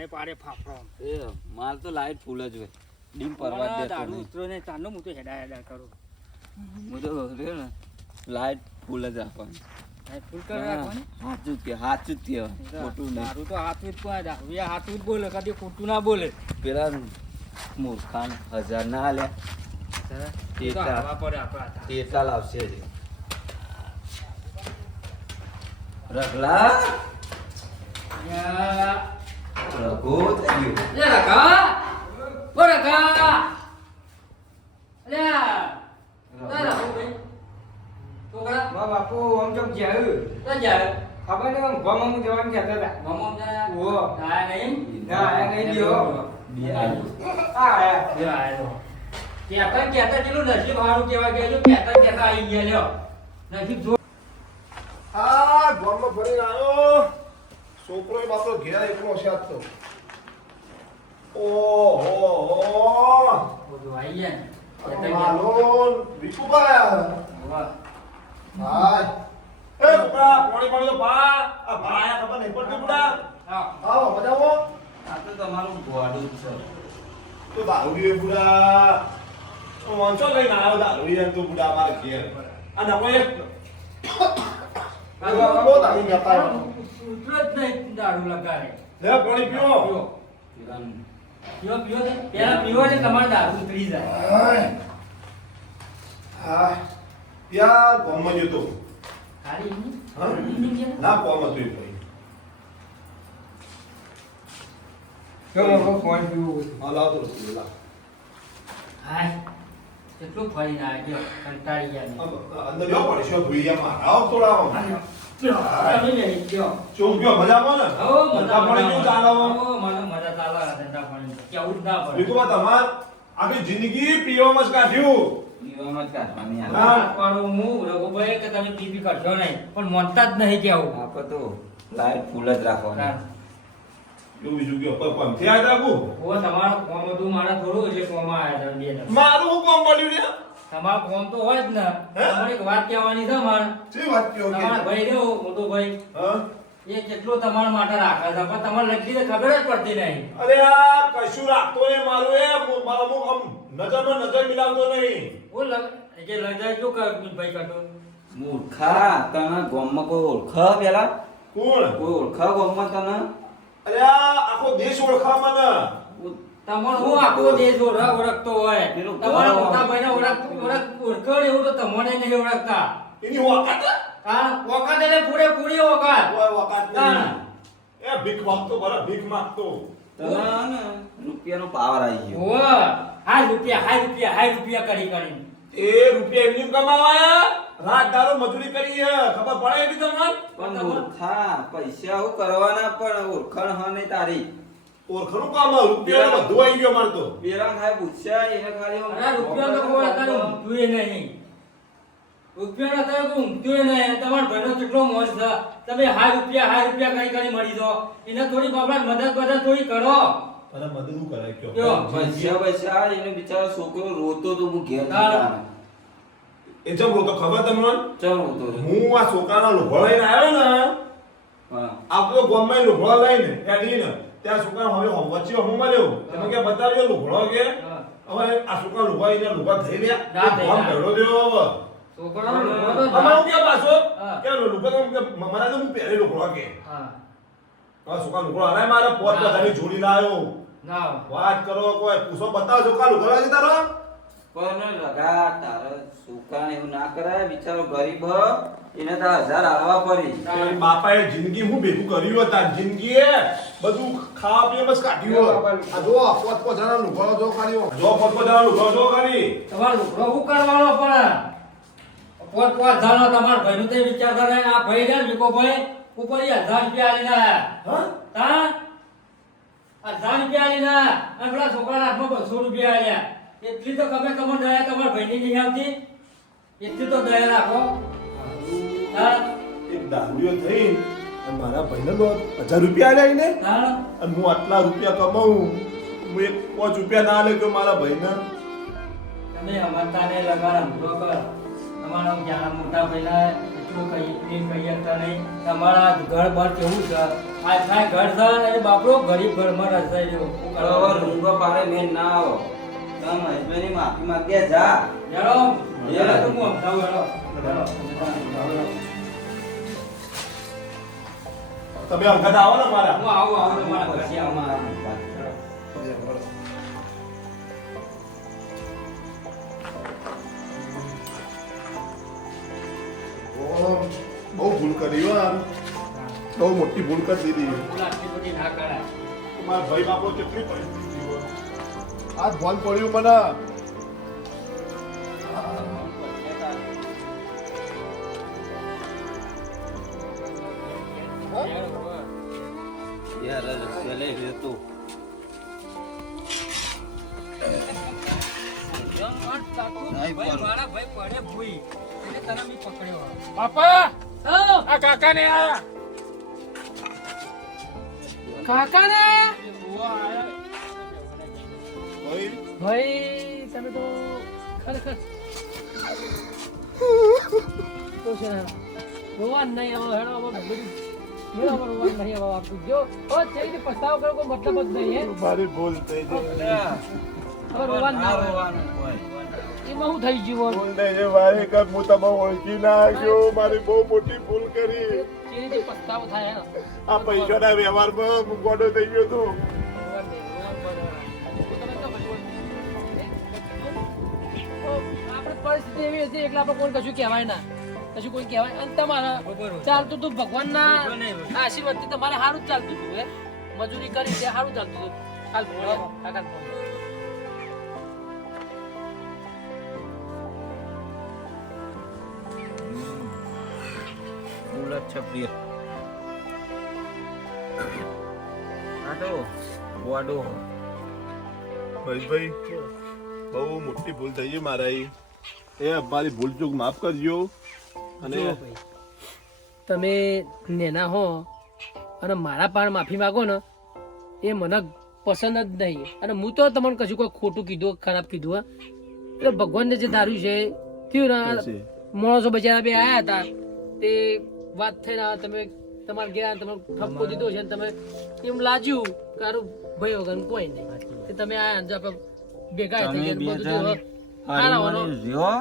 નહીં પાડે ફાફડો એ માલ તો લાઈટ ફૂલ જ હોય ડીમ પરવા દેતો દારૂ નહીં ઉતરો ને ચાંદો હું તો હેડા કરું હું તો રે ને લાઈટ ફૂલ જ રાખવાની ફૂલ કરી રાખવાની સાચું જ કે સાચું જ કહેવાય ખોટું નહીં દારૂ તો હાથું જ કોઈ દારૂ એ હાથું જ બોલે કદી ખોટું ના બોલે પેલા મૂર્ખાન 1000 ના આલ્યા એટલા લાવશે જ રગલા રઘુ થઈ ગયું બાપુ આમ તો જાય ખબર નહીં આમ ગોમાં જવાનું કહેતા હતા નહીં ગયો કેતા કેટલું નસીબ સારું કેવા ગયું કેતા આવી ગયા લ્યો નસીબ જો આ ગોમમાં ફરીને આવ્યો છોકરો બાપરો ઘેર એકલો છે આજ તો ઓહો બધું આવી ગયા ને માલોન વિકુભાઈ હાય એ બુડા પાણી તો પા આ ભાયા ખબર નહીં પડતી બુડા આવો મજામાં આ તો તમારું ગોડું જ છે તો દારૂ બુડા વાંચો લઈને આવ્યો દારૂ તો બુડા મારે ઘેર અને કોઈ બહુ દારૂ મેતા ઉતરત નહીં દારૂ લગાડે લે પાણી પીઓ પીવો પેલા પીવો ને તમારે દારૂ ઉતરી જાય હા ત્યાં ગોમમાં જતો ખાલી હા ના કોમ હતું એ ભાઈ ચલો ફોન પીવું હાલા તો લા હાય કેટલું ફરીને આવ્યો કંટાળી ગયા અંદર લ્યો પડશે ભૂઈયામાં આવ થોડા તમે લઈ ગયો ચોક ગયો મજામાં ને ઓ ધંધા પાણી કેવું ચાલે મને મજા ચાલે ધંધા પાણી કેવું જ ના પડે વિકુબા તમાર આખી જિંદગી પીવામાં જ કાઢ્યું પીવામાં જ કાઢવાની હા. આ પાડું હું રઘુભાઈ કે તમે પીપી કરશો નહીં પણ મનતા જ નહીં કેવું આપણે તો લાઈટ ફૂલ જ રાખવાની એવું બીજું ગયો પર કોમ થી આયા તા ઓ તમારો કોમ હતું મારા થોડું એટલે કોમ આવ્યા હતા બે જણ. મારું હું કોમ પડ્યું રે તમારો કોમ તો હોય જ ને તમારે એક વાત કહેવાની છે મારે શી વાત કયો કે તમારા ભાઈ રહ્યો મોટો ભાઈ હા એ કેટલો તમારા માટે રાખે છે પણ તમારે લખી ખબર જ પડતી નહીં અરે આ કશું રાખતો ને મારું એ મારા મુખ આમ નજરમાં નજર મિલાવતો નહીં હું કે લજાય શું કર ભાઈ કરતો મૂર્ખા તને ગામમાં કોઈ ઓળખા પેલા કોણ કોઈ ઓળખા ગામમાં તને અરે આ આખો દેશ ઓળખા મને તમારો હું આખો દેશ ઓળખતો હોય પેલું તમારા ઘર મોટા ભાઈને ઓળખણ એવું તો તમને નહીં ઓળખતા એની વખત હા વખત એટલે પૂરેપૂરી વખત કોઈ વખત હા. નહીં એ ભીખ માંગતો બરા ભીખ માંગતો તને ને રૂપિયાનો પાવર આવી ગયો ઓ હાય રૂપિયા કરી એ રૂપિયા એમની કમાવાયા રાત દારો મજૂરી કરી હે ખબર પડે એની તમને પણ મૂર્ખા પૈસા આવું કરવાના પણ ઓળખાણ હા નહીં તારી ઓળખનું કામ આ રૂપિયા બધું આવી ગયો મારે તો બેરા ખાય પૂછ્યા એને ખાલી અરે રૂપિયા તો કોઈ અત્યારે ઊંઘતું નહીં રૂપિયા અત્યારે કોઈ ઊંઘતું નહીં તમારા ભાઈનો કેટલો મોજ છે તમે હાય રૂપિયા કરી મળી દો એને થોડી બાબત મદદ થોડી કરો અને મદદ હું કરાય કયો? કયો પૈસા એને બિચારો છોકરો રોતો તો હું ઘેર હા. એ જમ રોતો ખબર તમને ચાલ રોતો હતો. હું આ છોકરાના લુગડો લઈને આવ્યો ને હા આપણો ગામમાં લુગડો લઈને હેડીને ત્યાં છોકરા હવે વચ્ચે હું મળ્યો તમે કે બતાવ્યો લુગડો કે હા. હવે આ છોકરા લુગડા એને લુગડા થઈ રહ્યા ના થઈ ગામ રહ્યા. ભેળો દેવો હવે છોકરાનો લુગડો તો અમાર હું કે પાછો હા. કે લુગડો તો કે મને તો હું પહેરે લુગડો કે હા આ છોકરા લુગડો હરાય મારા પોત બધાની જોડી લાવ્યો ના વાત કરો કોઈ પૂછો બતાવો છોકરા લુગડો છે તારો પણ લગા તારા છોકરાને એવું ના કરાય બિચારો ગરીબ હ. એને તો 1000 આલવા પડી એ બાપાએ જિંદગી હું ભેગું કર્યું હતા જિંદગીએ બધું ખાવા પીવા બસ કાઢ્યું આ જો પોત પોત જણા લુગડો જો ખાલી જો પોત પોત જણા લુગડો જો ખાલી તમારે લુગડો શું કરવાનો પણ પોત જાણો તમારા ભાઈનું તે વિચાર કરે આ ભાઈ ને વિકો ભાઈ ઉપર 1000 રૂપિયા આલીને હા તા 1000 રૂપિયા આલીને અને પેલા છોકરાના હાથમાં 200 રૂપિયા આલ્યા એટલી તો તમે તમને દયા તમારા ભાઈની નહીં આવતી એટલી તો દયા રાખો હા એક દારૂડિયો થઈ અને મારા ભાઈને તો 1000 રૂપિયા આલ્યા એને હા અને હું આટલા રૂપિયા કમાઉં હું એક 5 રૂપિયા ના આલે કે મારા ભાઈને તમે અમરતાને લગાડ હમલો કર તમારા જ્યાં મોટા ભાઈના એટલું કઈ પ્રેમ કહી શકતા નહીં તમારા ઘર બાર કેવું છે આ થાય ઘર છે અને બાપરો ગરીબ ઘરમાં રસાઈ રહ્યો શું હવે કરવા રૂંગો પાડે મેં ના આવો તમે મહેશભાઈની માફી માંગ્યા જા હેલો હેલો તો હું સમજાવું હેલો તમે અંગત આવો ને મારા હું આવું તમારા ઘરે પછી આવું. આમાં બહુ ભૂલ કરી હો યાર બહુ મોટી ભૂલ કરી દીધી ભૂલ આટલી બધી ના કરાય. મારા ભાઈ બાપો કેટલી પરિસ્થિતિ હોય આજ ફોન પડ્યું મને યાર ચલે ગયો તું ભાઈ મારા ભાઈ પડે ભૂઈ એટલે તને મેં પકડ્યો. બાપા આ કાકા ને આયા કાકા ને ભાઈ ભાઈ તમે તો ખરેખર તો છે રોવાન નહીં આવો હેડો આવો બધું હેડો આવો રોવાન નહીં આવો આપું જો ઓ તેરી પસ્તાવો કરો કોઈ મતલબ જ નહીં હે મારી ભૂલ થઈ ગઈ હવે રોવાન ના આવે રોવાનું હોય એમાં હું થઈ ગયું ભૂલ થઈ ગઈ મારી કર હું તમે ઓળખી ના ગયો મારી બહુ મોટી ભૂલ કરી તેરી પસ્તાવો થાય હે આ પૈસાના વ્યવહારમાં હું ગોડો થઈ ગયો તો આપણે પરિસ્થિતિ એવી હતી એટલે આપણે કોઈ કશું કહેવાય ના કશું કોઈ કહેવાય અને તમારા બરોબર. ચાલતું હતું ભગવાનના બીજો નહીં હોય. આશીર્વાદથી તમારે સારું જ ચાલતું હતું હે મજૂરી કરી તે સારું ચાલતું હતું હાલ ભોળ્યા, કાકાને ફોન કર. બુલેટ છે પ્રિય આટો વાડો ભાઈ બહુ મોટી ભૂલ થઈ ગઈ મારા એ મારી ભૂલ ચૂક માફ કરજો અને જુઓ ભાઈ, તમે નેના હો અને મારા પણ માફી માંગો ને એ મને પસંદ જ નહીં અને હું તો તમને કશું કોઈ ખોટું કીધું ખરાબ કીધું હે એટલે ભગવાનને જે ધાર્યું છે થયું ને માણસો બચારા બે આયા હતા તે વાત થઈને તમે તમારે ગયા તમે ઠપકો દીધો છે ને તમે એમ લાગ્યું કે હારું ભાઈ વગર કોઈ નહીં તે તમે આયા ને આપણે ભેગા થઈ ગયા બધું થયું. હારા વાનો.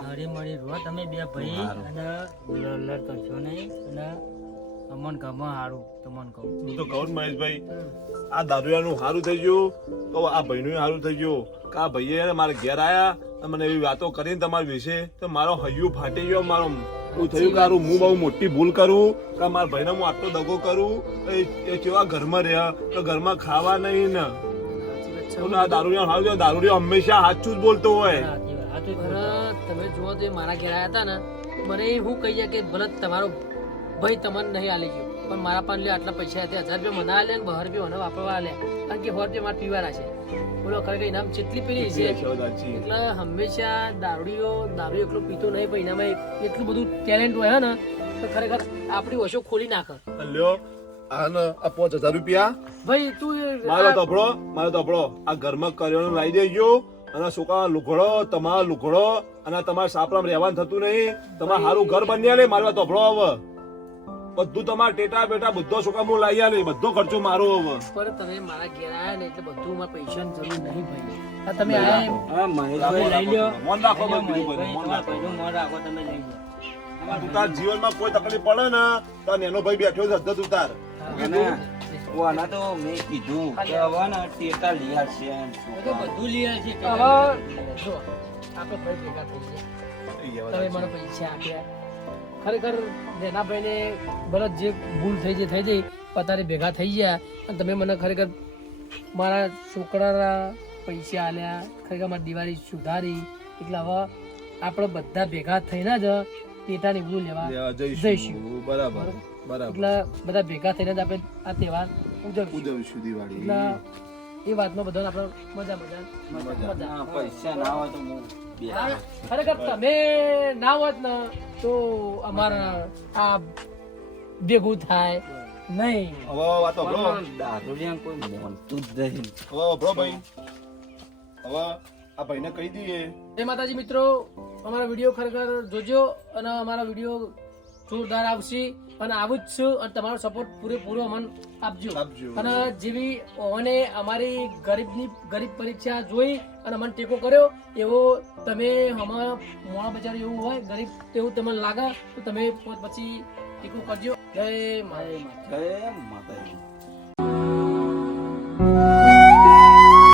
હળી મળી રહો તમે બે ભાઈ અને લડ કરશો નહીં અને અમન ગમે હારું તમને કહું. હું તો કહું ને મહેશભાઈ આ દારૂયાનું સારું થઈ ગયું તો આ ભાઈનું સારું થઈ ગયું કે આ ભાઈએ મારા ઘેર આયા અને મને એવી વાતો કરીને તમારા વિશે તો મારો હૈયું ફાટી ગયો મારો એવું થયું કે હારું હું બહુ મોટી ભૂલ કરું કે મારા ભાઈને હું આટલો દગો કરું એ કેવા ઘરમાં રહ્યા તો ઘરમાં ખાવા નહીં ને હું આ દારૂડિયા સારું થયું. દારૂડિયો હંમેશા સાચું જ બોલતો હોય અરે તમે જુઓ તો એ મારા ઘેર આવ્યા હતા ને મને હું કહી જાય કે ભલે તમારો ભાઈ તમને નહીં આલી ગયો પણ મારા પાસે લે આટલા પૈસા હતા 1000 રૂપિયા મને આલે ને 12 રૂપિયા મને વાપરવા આલે કારણ કે 100 રૂપિયા મારે પીવાના છે બોલો ખરેખર ઇનામ જેટલી પેલી છે એટલે હંમેશા દારૂ એકલો પીતો નહીં પણ એનામાં એટલું બધું ટેલેન્ટ હોય હે ને તો ખરેખર આપણી ઓછો ખોલી નાખે લ્યો આને આ 5000 રૂપિયા ભાઈ તું મારો તબડો આ ઘરમાં કરિયાણું લાવી દેજો અને છોકરા લુગડો તમારા લુગડો અને તમારા સાપરામાં રહેવાનું થતું નહીં તમારે સારું ઘર બની આલે મારવા તબડો હવે બધું તમારા ટેટા બેટા બધો છોકરા હું લાવી આલે બધો ખર્ચો મારો હવે પણ તમે મારા ઘેર આયા ને એટલે બધું મારા પૈસાની જરૂર નહીં ભાઈ આ તમે આયા હા મહેશભાઈ તમે લઈ લ્યો. મન રાખો બધું ભાઈ, ભાઈ, મન તમારા રાખો. ભાઈનું મોં રાખો તમે લઈ લો. તું તાર જીવનમાં કોઈ તકલીફ પડે ને તો આ નેનો ભાઈ બેઠો છે અદ્ધત ઉતાર અને વાના તો મેં કીધું કે હવે ને ટેટા લઈ આવશે એમ એ તો બધું લઈ આવે છે. હવે જો આપણે ભાઈ ભેગા થઈ ગયા તમે મને પૈસા આપ્યા ખરેખર જેનાભાઈને ભલે જે ભૂલ થઈ જઈ પતારે ભેગા થઈ ગયા અને તમે મને ખરેખર મારા છોકરાના પૈસા આલ્યા ખરેખર મારી દિવાળી સુધારી એટલે હવે આપણે બધા ભેગા થઈને જ ટેટાની બધું લેવા જઈશું બરાબર એટલે બધા ભેગા થઈને જ આપણે આ તહેવાર ઉજવીશું ઉજવીશું દિવાળી એટલે એ વાતમાં બધાને આપણે મજા હા, પૈસા ના હોય તો હું બે ખરેખર તમે ના હોત ને તો અમારા આ ભેગું થાય નહીં હવે વાતો બ્રો દારૂડિયા કોઈ મોનતું જ નહીં હવે બ્રો ભાઈ હવે આ ભાઈને કહી દઈએ જય માતાજી મિત્રો અમારા વિડીયો ખરેખર જોજો અને અમારા વિડીયો જોરદાર આવશે અને આવું જ છું અને તમારો સપોર્ટ પૂરેપૂરો અમને આપજો આપજો. અને જેવી ઓને અમારી ગરીબ પરીક્ષા જોઈ અને અમને ટેકો કર્યો એવો તમે અમારા મોણા બજાર એવું હોય ગરીબ તેવું તમને લાગે તો તમે પછી ટેકો કરજો જય માતા. જય માતાજી.